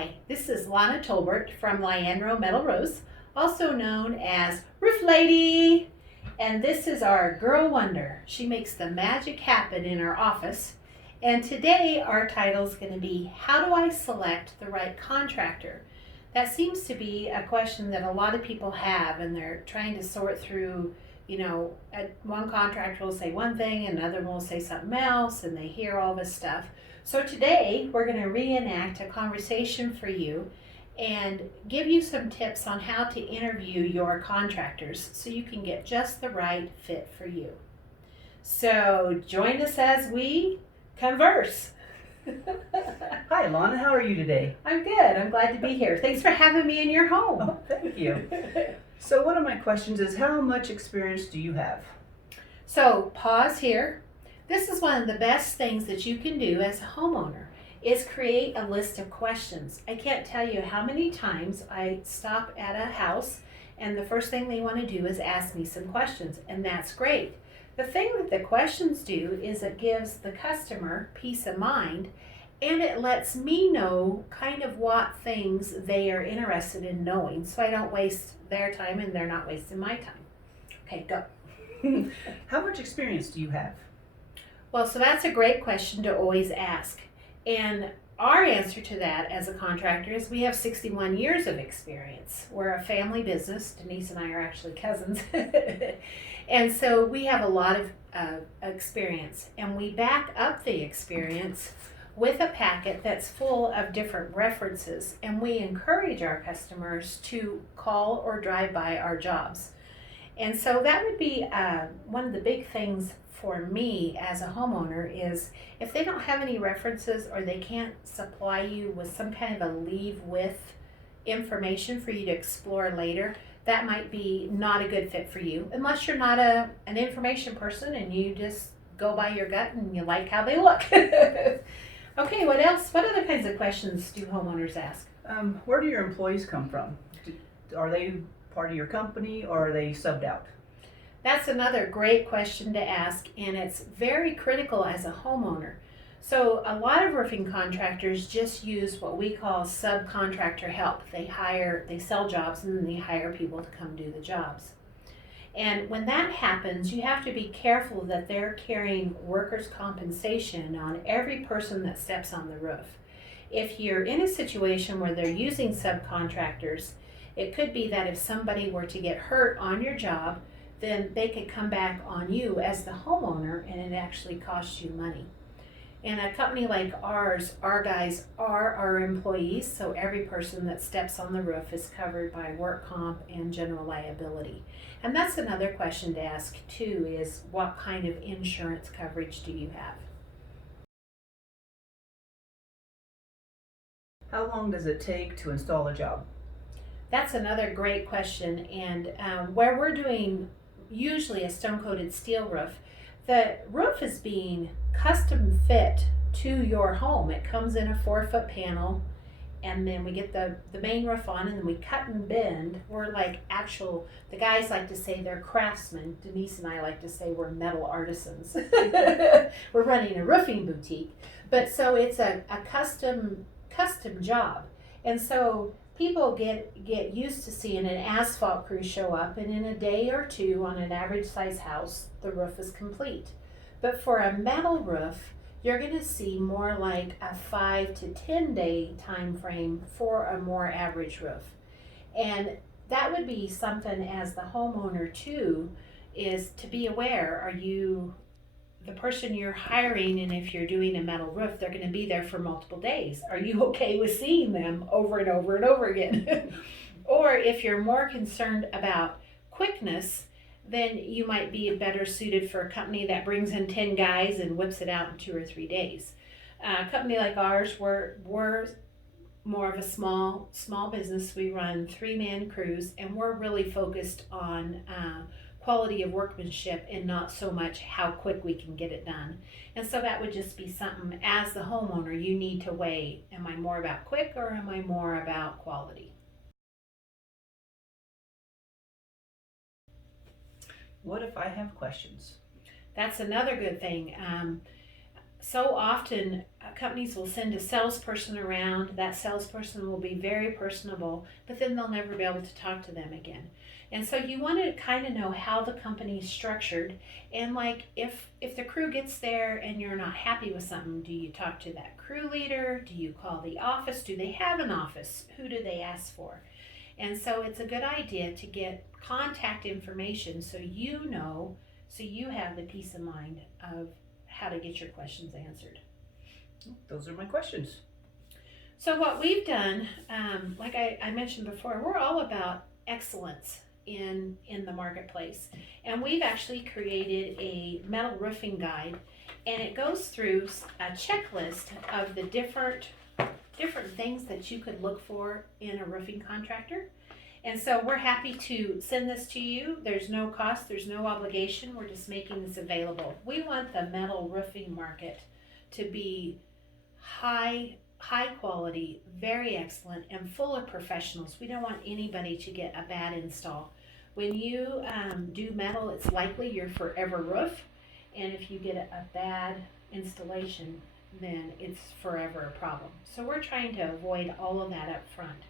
Hi, this is Lana Tolbert from Lianro Metal Rose, also known as Roof Lady. And this is our girl wonder. She makes the magic happen in our office. And today our title is going to be, how do I select the right contractor? That seems to be a question that a lot of people have, and they're trying to sort through, one contractor will say one thing, another will say something else, and they hear all this stuff. So today we're going to reenact a conversation for you and give you some tips on how to interview your contractors so you can get just the right fit for you. So join us as we converse. Hi, Lana. How are you today? I'm good. I'm glad to be here. Thanks for having me in your home. Oh, thank you. So one of my questions is, how much experience do you have? So pause here. This is one of the best things that you can do as a homeowner is create a list of questions. I can't tell you how many times I stop at a house and the first thing they want to do is ask me some questions, and that's great. The thing that the questions do is it gives the customer peace of mind, and it lets me know kind of what things they are interested in knowing so I don't waste their time and they're not wasting my time. Okay, go. How much experience do you have? Well, so that's a great question to always ask. And our answer to that as a contractor is we have 61 years of experience. We're a family business. Denise and I are actually cousins. And so we have a lot of experience. And we back up the experience with a packet that's full of different references. And we encourage our customers to call or drive by our jobs. And so that would be one of the big things for me as a homeowner is if they don't have any references or they can't supply you with some kind of a leave with information for you to explore later, that might be not a good fit for you unless you're not an information person and you just go by your gut and you like how they look. Okay, what else? What other kinds of questions do homeowners ask? Where do your employees come from? Are they part of your company or are they subbed out? That's another great question to ask, and it's very critical as a homeowner. So a lot of roofing contractors just use what we call subcontractor help. They sell jobs and then they hire people to come do the jobs. And when that happens, you have to be careful that they're carrying workers' compensation on every person that steps on the roof. If you're in a situation where they're using subcontractors, it could be that if somebody were to get hurt on your job, then they could come back on you as the homeowner and it actually costs you money. In a company like ours, our guys are our employees, so every person that steps on the roof is covered by work comp and general liability. And that's another question to ask too, is what kind of insurance coverage do you have? How long does it take to install a job? That's another great question, and where we're doing usually a stone-coated steel roof, the roof is being custom fit to your home. It comes in a 4-foot panel, and then we get the main roof on, and then we cut and bend. We're like the guys like to say they're craftsmen. Denise and I like to say we're metal artisans. We're running a roofing boutique. But so it's a custom job. And so people get used to seeing an asphalt crew show up, and in a day or two on an average size house, the roof is complete. But for a metal roof, you're going to see more like a 5 to 10 day time frame for a more average roof. And that would be something as the homeowner too, is to be aware. Are you the person you're hiring, and if you're doing a metal roof, they're going to be there for multiple days. Are you okay with seeing them over and over and over again? Or if you're more concerned about quickness, then you might be better suited for a company that brings in 10 guys and whips it out in 2 or 3 days. A company like ours, we're more of a small business. We run 3-man crews, and we're really focused on quality of workmanship and not so much how quick we can get it done. And so that would just be something as the homeowner you need to weigh. Am I more about quick or am I more about quality? What if I have questions? That's another good thing. so often companies will send a salesperson around. That salesperson will be very personable, but then they'll never be able to talk to them again. And so you want to kind of know how the company is structured, and like if the crew gets there and you're not happy with something, do you talk to that crew leader? Do you call the office? Do they have an office? Who do they ask for? And so it's a good idea to get contact information so you know, so you have the peace of mind of how to get your questions answered. Those are my questions. So what we've done, like I mentioned before, we're all about excellence in the marketplace. And we've actually created a metal roofing guide, and it goes through a checklist of the different things that you could look for in a roofing contractor. And so we're happy to send this to you. There's no cost, there's no obligation. We're just making this available. We want the metal roofing market to be high quality, very excellent, and full of professionals. We don't want anybody to get a bad install. When you do metal, it's likely your forever roof, and if you get a bad installation, then it's forever a problem. So we're trying to avoid all of that up front.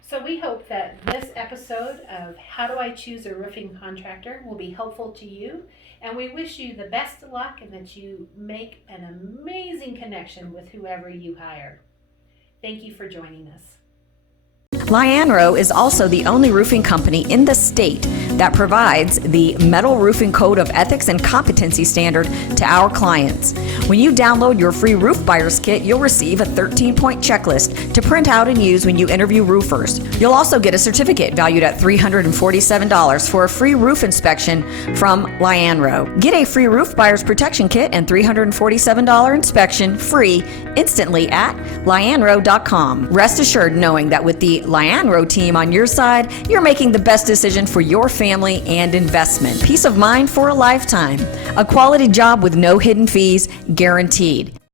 So we hope that this episode of How Do I Choose a Roofing Contractor will be helpful to you, and we wish you the best of luck and that you make an amazing connection with whoever you hire. Thank you for joining us. Lianro is also the only roofing company in the state that provides the Metal Roofing Code of Ethics and Competency Standard to our clients. When you download your free Roof Buyer's Kit, you'll receive a 13-point checklist to print out and use when you interview roofers. You'll also get a certificate valued at $347 for a free roof inspection from Lianro. Get a free Roof Buyer's Protection Kit and $347 inspection free instantly at lianro.com. Rest assured knowing that with the Lianro team on your side, you're making the best decision for your family and investment. Peace of mind for a lifetime. A quality job with no hidden fees guaranteed.